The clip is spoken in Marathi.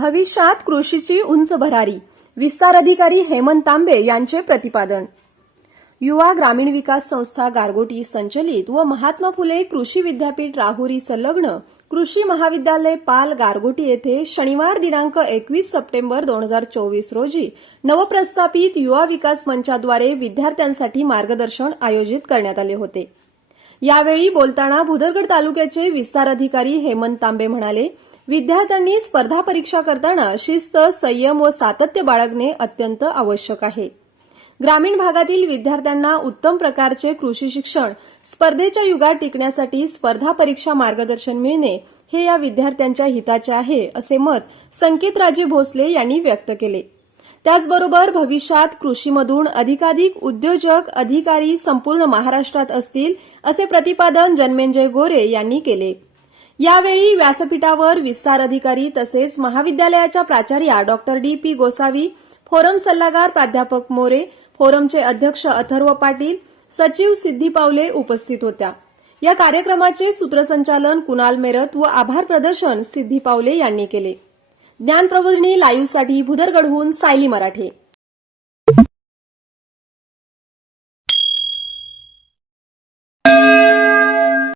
भविष्यात कृषीची उंच भरारी, विस्तार अधिकारी हेमंत तांबे यांचे प्रतिपादन। युवा ग्रामीण विकास संस्था गारगोटी संचलित व महात्मा फुले कृषी विद्यापीठ राहुरी संलग्न कृषी महाविद्यालय पाल गारगोटी येथे शनिवार दिनांक 21 सप्टेंबर 2024 रोजी नवप्रस्थापित युवा विकास मंचाद्वारे विद्यार्थ्यांसाठी मार्गदर्शन आयोजित करण्यात आले होते। यावेळी बोलताना भुदरगड तालुक्याचे विस्तार अधिकारी हेमंत तांबे म्हणाले, विद्यार्थ्यांनी स्पर्धा परीक्षा करताना शिस्त, संयम व सातत्य बाळगणे अत्यंत आवश्यक आहे। ग्रामीण भागातील विद्यार्थ्यांना उत्तम प्रकारचे कृषी शिक्षण स्पर्धेच्या युगात टिकण्यासाठी स्पर्धा परीक्षा मार्गदर्शन मिळणे हे या विद्यार्थ्यांच्या हिताचे आहे, असे मत संकेतराजे भोसले यांनी व्यक्त केले। त्याचबरोबर भविष्यात कृषीमधून अधिकाधिक उद्योजक, अधिकारी संपूर्ण महाराष्ट्रात असतील, असे प्रतिपादन जन्मेंजय गोरे यांनी केले। यावेळी व्यासपीठावर विस्तार अधिकारी तसेच महाविद्यालयाच्या प्राचार्या डॉक्टर डी.पी. गोसावी, फोरम सल्लागार प्राध्यापक मोरे, फोरमचे अध्यक्ष अथर्व पाटील, सचिव सिद्धी पावले उपस्थित होत्या। या कार्यक्रमाचे सूत्रसंचालन कुणाल मेरत व आभार प्रदर्शन सिद्धी पावले यांनी केले। ज्ञानप्रबोधिनी लाईव्हसाठी भुदरगडहून सायली मराठे।